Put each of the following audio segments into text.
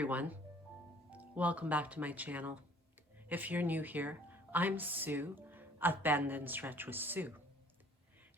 everyone, welcome back to my channel. If you're new here, I'm Sue of Bendnstretch with Sue.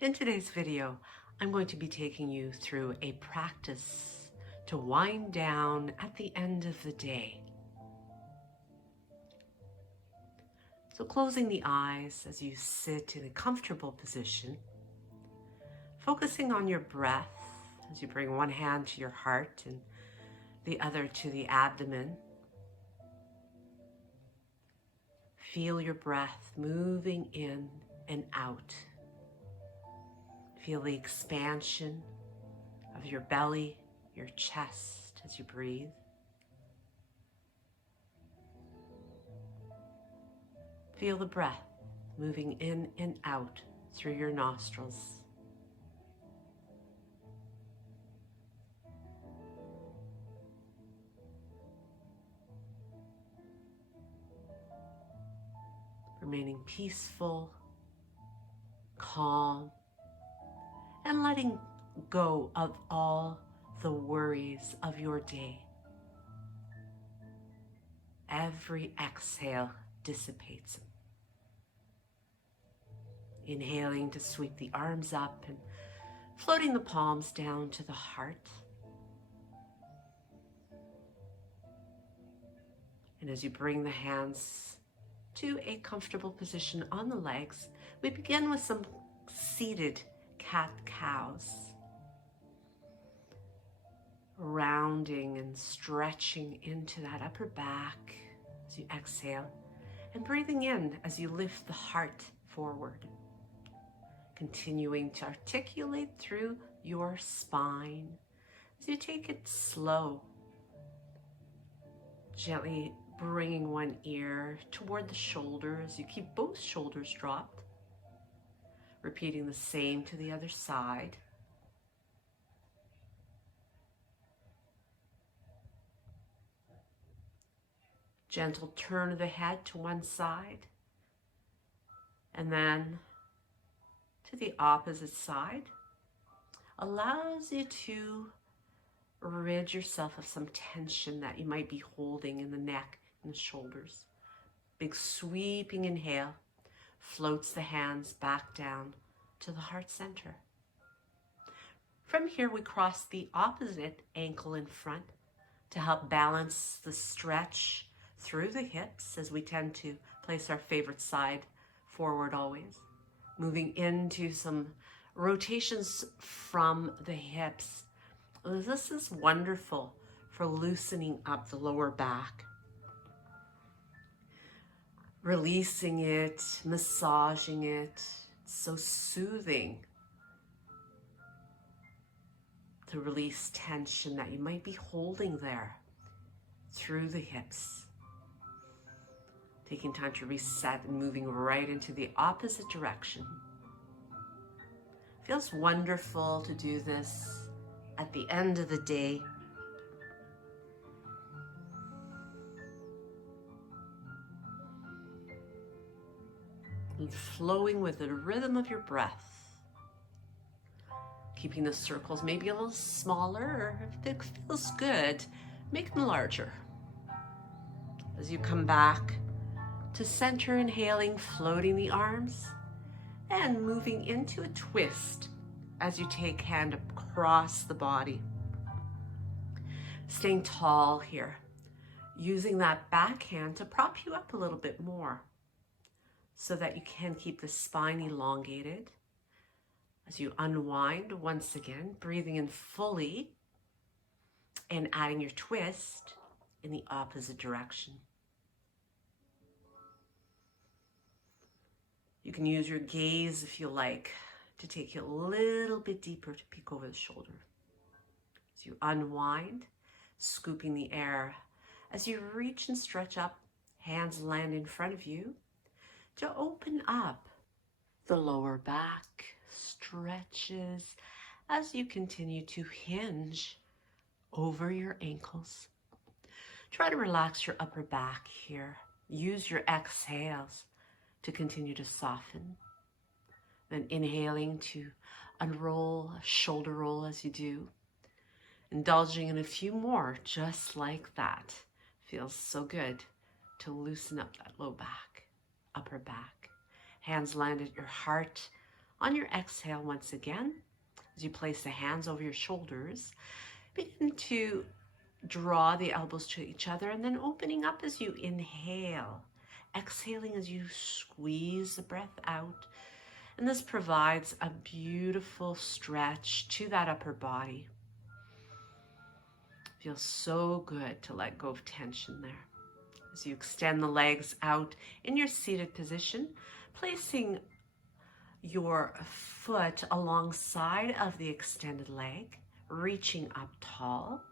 In today's video, I'm going to be taking you through a practice to wind down at the end of the day. So closing the eyes as you sit in a comfortable position, focusing on your breath as you bring one hand to your heart and the other to the abdomen. Feel your breath moving in and out. Feel the expansion of your belly, your chest as you breathe. Feel the breath moving in and out through your nostrils. Remaining peaceful, calm, and letting go of all the worries of your day. Every exhale dissipates them. Inhaling to sweep the arms up and floating the palms down to the heart. And as you bring the hands to a comfortable position on the legs, we begin with some seated cat-cows. Rounding and stretching into that upper back as you exhale, and breathing in as you lift the heart forward. Continuing to articulate through your spine as you take it slow. Gently bringing one ear toward the shoulder as you keep both shoulders dropped. Repeating the same to the other side. Gentle turn of the head to one side and then to the opposite side. Allows you to rid yourself of some tension that you might be holding in the neck and the shoulders. Big sweeping inhale floats the hands back down to the heart center. From here, we cross the opposite ankle in front to help balance the stretch through the hips, as we tend to place our favorite side forward always. Moving into some rotations from the hips. This is wonderful for loosening up the lower back. Releasing it, massaging it. It's so soothing to release tension that you might be holding there through the hips. Taking time to reset and moving right into the opposite direction. Feels wonderful to do this at the end of the day. And flowing with the rhythm of your breath. Keeping the circles maybe a little smaller, or if it feels good, make them larger. As you come back to center, inhaling, floating the arms, and moving into a twist as you take hand across the body. Staying tall here, using that back hand to prop you up a little bit more so that you can keep the spine elongated. As you unwind once again, breathing in fully and adding your twist in the opposite direction. You can use your gaze, if you like, to take you a little bit deeper to peek over the shoulder. As you unwind, scooping the air. As you reach and stretch up, hands land in front of you to open up the lower back. Stretches as you continue to hinge over your ankles. Try to relax your upper back here. Use your exhales to continue to soften. Then inhaling to unroll, shoulder roll as you do. Indulging in a few more just like that. Feels so good to loosen up that low back, upper back. Hands land at your heart. On your exhale, once again, as you place the hands over your shoulders, begin to draw the elbows to each other and then opening up as you inhale. Exhaling as you squeeze the breath out. And this provides a beautiful stretch to that upper body. Feels so good to let go of tension there. As you extend the legs out in your seated position, placing your foot alongside of the extended leg, reaching up tall,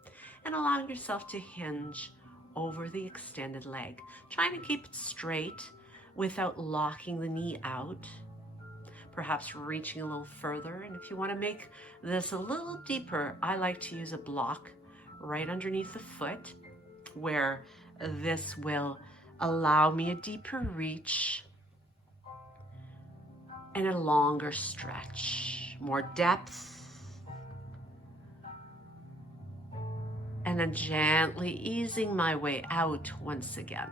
and allowing yourself to hinge over the extended leg. Trying to keep it straight without locking the knee out. Perhaps reaching a little further. And if you want to make this a little deeper, I like to use a block right underneath the foot, where this will allow me a deeper reach and a longer stretch, more depth. And then gently easing my way out once again.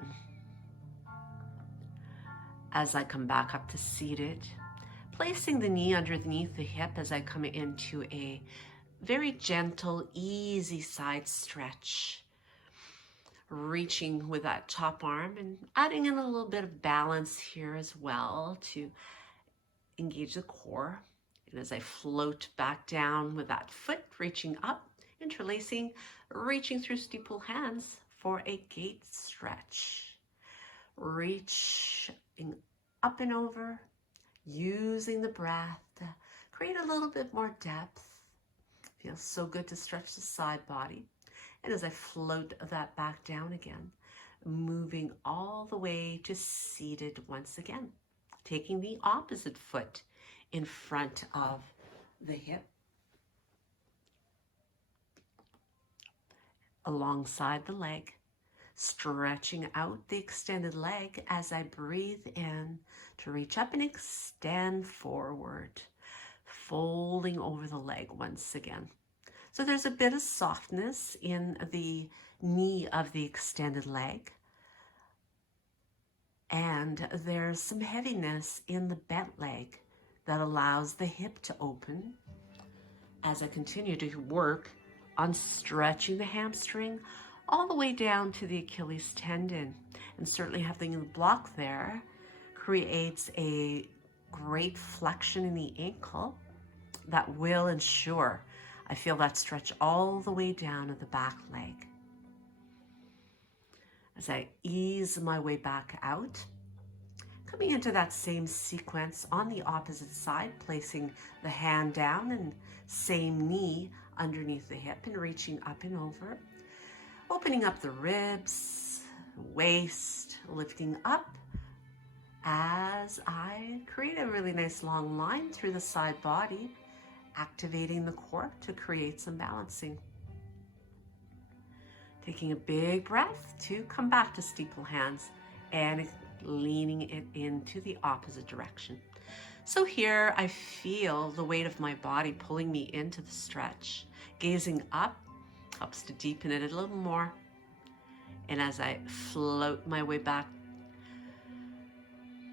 As I come back up to seated, placing the knee underneath the hip as I come into a very gentle, easy side stretch. Reaching with that top arm and adding in a little bit of balance here as well to engage the core. And as I float back down with that foot, reaching up, interlacing, reaching through steeple hands for a gate stretch. Reaching up and over, using the breath to create a little bit more depth. Feels so good to stretch the side body. And as I float that back down again, moving all the way to seated once again, taking the opposite foot in front of the hip, alongside the leg, stretching out the extended leg as I breathe in to reach up and extend forward, folding over the leg once again. So there's a bit of softness in the knee of the extended leg, and there's some heaviness in the bent leg that allows the hip to open as I continue to work on stretching the hamstring all the way down to the Achilles tendon. And certainly having the block there creates a great flexion in the ankle that will ensure I feel that stretch all the way down at the back leg. As I ease my way back out, coming into that same sequence on the opposite side, placing the hand down and same knee underneath the hip and reaching up and over, opening up the ribs, waist, lifting up as I create a really nice long line through the side body, activating the core to create some balancing. Taking a big breath to come back to steeple hands and leaning it into the opposite direction. So here I feel the weight of my body pulling me into the stretch. Gazing up helps to deepen it a little more. And as I float my way back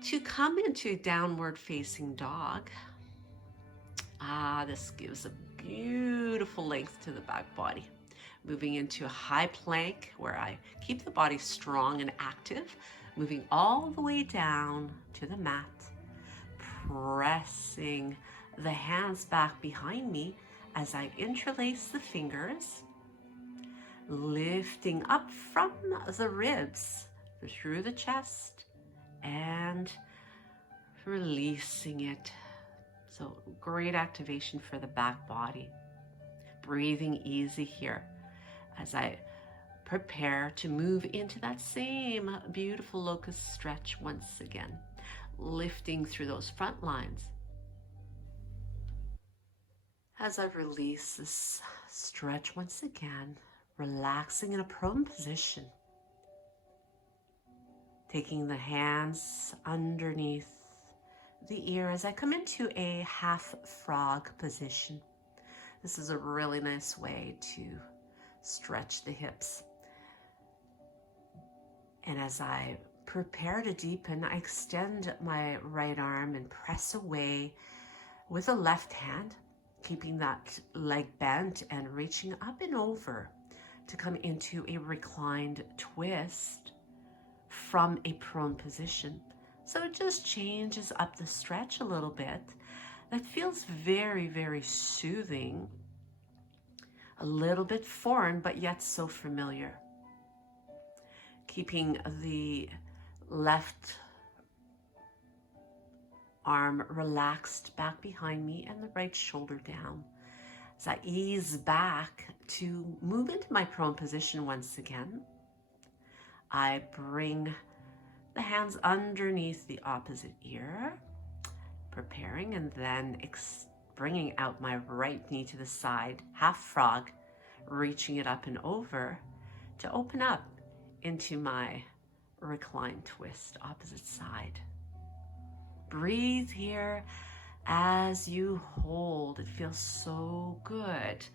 to come into downward facing dog, this gives a beautiful length to the back body. Moving into a high plank where I keep the body strong and active, moving all the way down to the mat, pressing the hands back behind me as I interlace the fingers, lifting up from the ribs through the chest and releasing it. So great activation for the back body. Breathing easy here as I prepare to move into that same beautiful locust stretch once again, lifting through those front lines. As I release this stretch once again, relaxing in a prone position, taking the hands underneath the ear as I come into a half frog position. This is a really nice way to stretch the hips. And as I prepare to deepen, I extend my right arm and press away with the left hand, keeping that leg bent and reaching up and over to come into a reclined twist from a prone position. So it just changes up the stretch a little bit. That feels very, very soothing, a little bit foreign, but yet so familiar. Keeping the left arm relaxed back behind me and the right shoulder down. As I ease back to move into my prone position once again, I bring the hands underneath the opposite ear, preparing, and then bringing out my right knee to the side, half frog, reaching it up and over to open up into my reclined twist, opposite side. Breathe here as you hold. It feels so good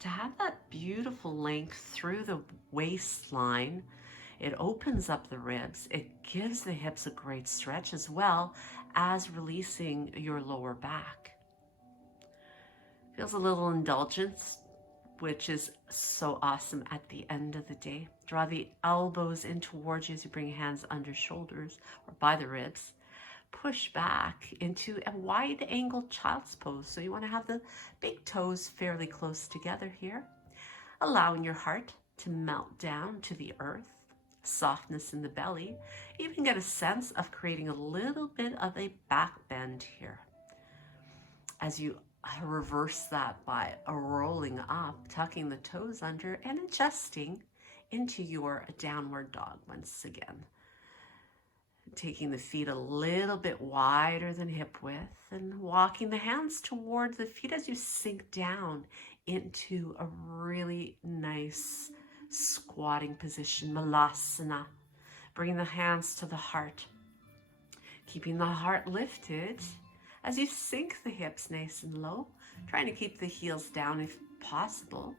to have that beautiful length through the waistline. It opens up the ribs. It gives the hips a great stretch as well as releasing your lower back. Feels a little indulgence, which is so awesome at the end of the day. Draw the elbows in towards you as you bring hands under shoulders or by the ribs. Push back into a wide angled child's pose. So you want to have the big toes fairly close together here, allowing your heart to melt down to the earth, softness in the belly. You can get a sense of creating a little bit of a back bend here. As you reverse that by rolling up, tucking the toes under and adjusting into your downward dog once again. Taking the feet a little bit wider than hip width and walking the hands towards the feet as you sink down into a really nice squatting position, malasana. Bringing the hands to the heart, keeping the heart lifted as you sink the hips nice and low, trying to keep the heels down if possible.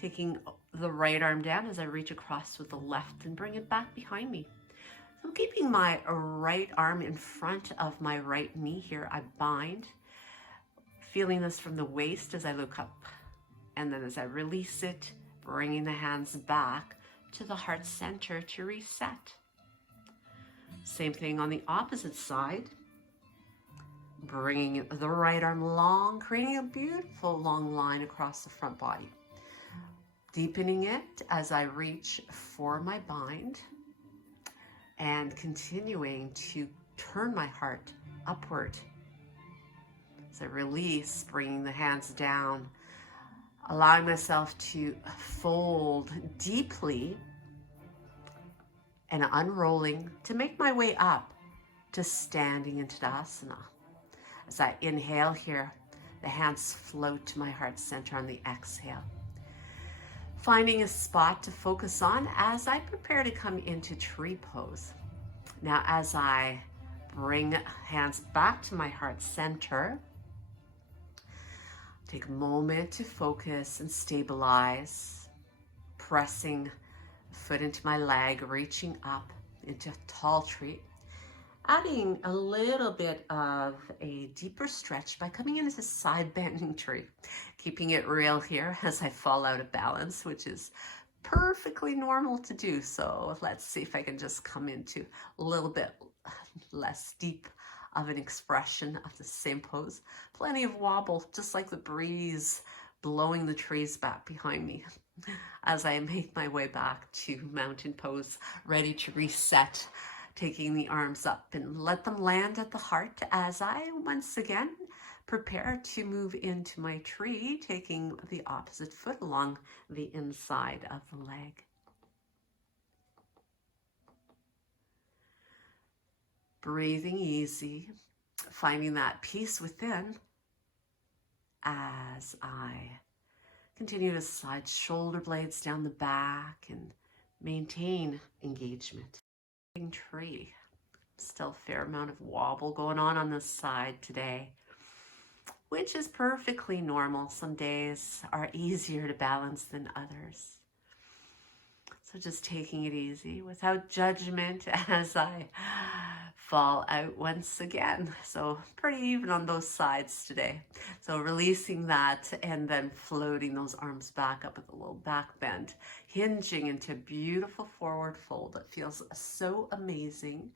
Taking the right arm down as I reach across with the left and bring it back behind me. So keeping my right arm in front of my right knee here, I bind, feeling this from the waist as I look up. And then as I release it, bringing the hands back to the heart center to reset. Same thing on the opposite side. Bringing the right arm long, creating a beautiful long line across the front body. Deepening it as I reach for my bind. And continuing to turn my heart upward. As I release, bringing the hands down, allowing myself to fold deeply and unrolling to make my way up to standing in Tadasana. As I inhale here, the hands float to my heart center on the exhale. Finding a spot to focus on as I prepare to come into tree pose. Now, as I bring hands back to my heart center, take a moment to focus and stabilize, pressing the foot into my leg, reaching up into tall tree, adding a little bit of a deeper stretch by coming into side bending tree, keeping it real here as I fall out of balance, which is perfectly normal to do. So let's see if I can just come into a little bit less deep of an expression of the same pose. Plenty of wobble, just like the breeze blowing the trees back behind me as I make my way back to mountain pose, ready to reset. Taking the arms up and let them land at the heart as I once again prepare to move into my tree, taking the opposite foot along the inside of the leg. Breathing easy, finding that peace within as I continue to slide shoulder blades down the back and maintain engagement. Tree. Still a fair amount of wobble going on this side today, which is perfectly normal. Some days are easier to balance than others. So just taking it easy without judgment as I fall out once again. So pretty even on both sides today. So releasing that and then floating those arms back up with a little back bend, hinging into beautiful forward fold. It feels so amazing.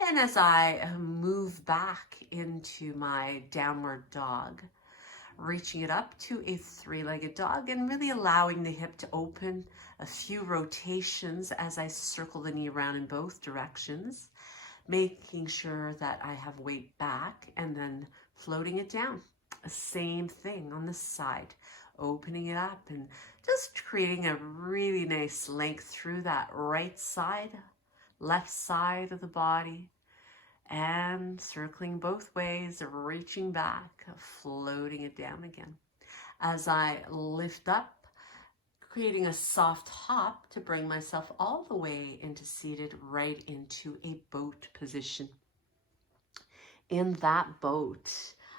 And as I move back into my downward dog, reaching it up to a three-legged dog and really allowing the hip to open, a few rotations as I circle the knee around in both directions, making sure that I have weight back and then floating it down. Same thing on this side, opening it up and just creating a really nice length through that right side, left side of the body, and circling both ways, reaching back, floating it down again. As I lift up, creating a soft hop to bring myself all the way into seated, right into a boat position. In that boat,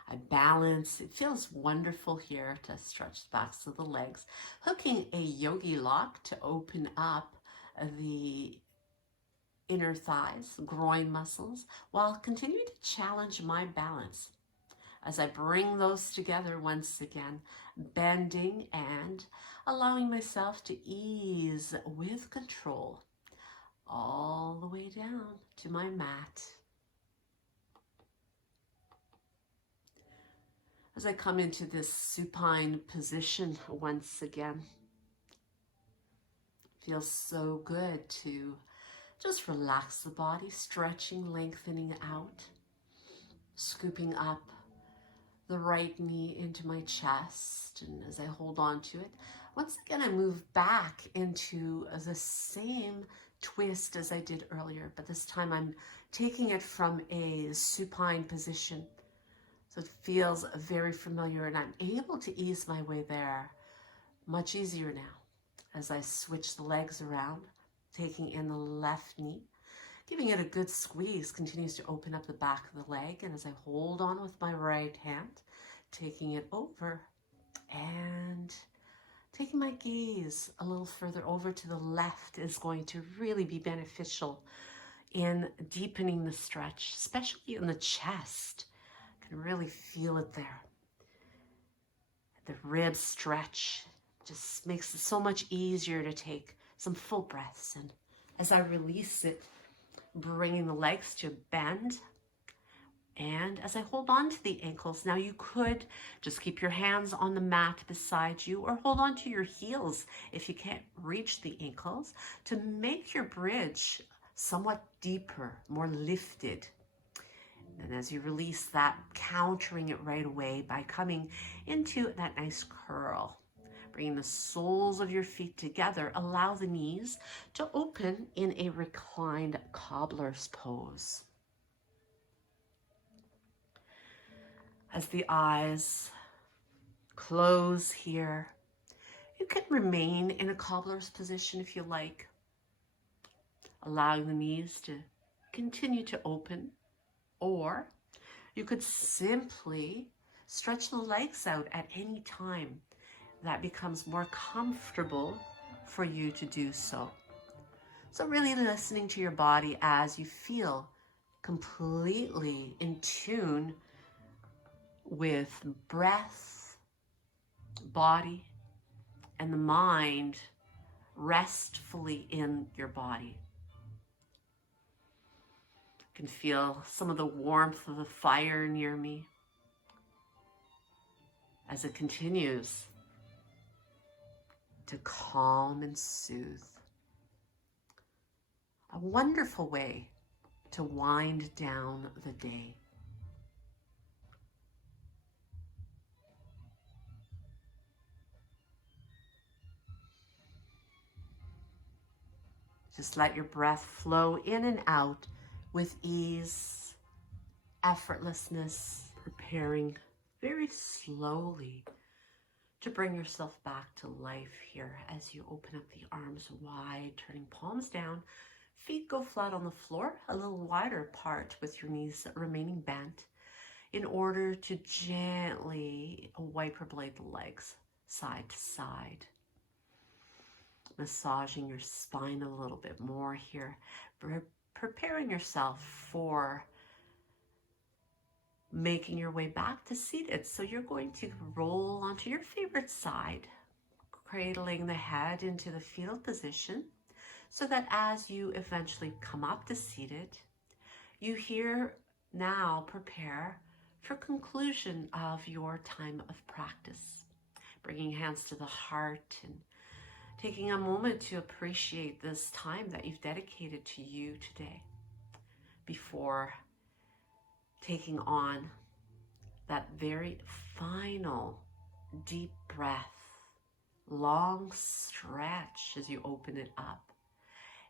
I balance. It feels wonderful here to stretch the backs of the legs, hooking a yogi lock to open up the inner thighs, groin muscles, while continuing to challenge my balance. As I bring those together once again, bending and allowing myself to ease with control all the way down to my mat. As I come into this supine position once again, it feels so good to just relax the body, stretching, lengthening out, scooping up the right knee into my chest. And as I hold on to it, once again, I move back into the same twist as I did earlier, but this time I'm taking it from a supine position. So it feels very familiar and I'm able to ease my way there much easier now as I switch the legs around, taking in the left knee, giving it a good squeeze, continues to open up the back of the leg. And as I hold on with my right hand, taking it over and taking my gaze a little further over to the left is going to really be beneficial in deepening the stretch, especially in the chest. I can really feel it there. The ribs stretch just makes it so much easier to take some full breaths. And as I release it, bringing the legs to bend. And as I hold on to the ankles, now you could just keep your hands on the mat beside you or hold on to your heels if you can't reach the ankles to make your bridge somewhat deeper, more lifted. And as you release that, countering it right away by coming into that nice curl. Bringing the soles of your feet together, allow the knees to open in a reclined cobbler's pose. As the eyes close here, you can remain in a cobbler's position if you like, allowing the knees to continue to open, or you could simply stretch the legs out at any time that becomes more comfortable for you to do so. So really listening to your body as you feel completely in tune with breath, body, and the mind restfully in your body. You can feel some of the warmth of the fire near me as it continues to calm and soothe. A wonderful way to wind down the day. Just let your breath flow in and out with ease, effortlessness, preparing very slowly to bring yourself back to life here as you open up the arms wide, turning palms down, feet go flat on the floor, a little wider apart with your knees remaining bent in order to gently wiper blade the legs side to side. massaging your spine a little bit more here, preparing yourself for making your way back to seated. So you're going to roll onto your favorite side, cradling the head into the fetal position, so that as you eventually come up to seated, you here now prepare for conclusion of your time of practice, bringing hands to the heart and taking a moment to appreciate this time that you've dedicated to you today before taking on that very final deep breath, long stretch as you open it up.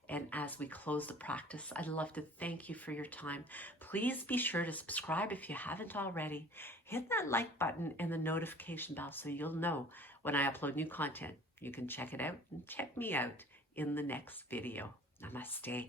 And as we close the practice, I'd love to thank you for your time. Please be sure to subscribe if you haven't already. Hit that like button and the notification bell so you'll know when I upload new content. You can check it out and check me out in the next video. Namaste.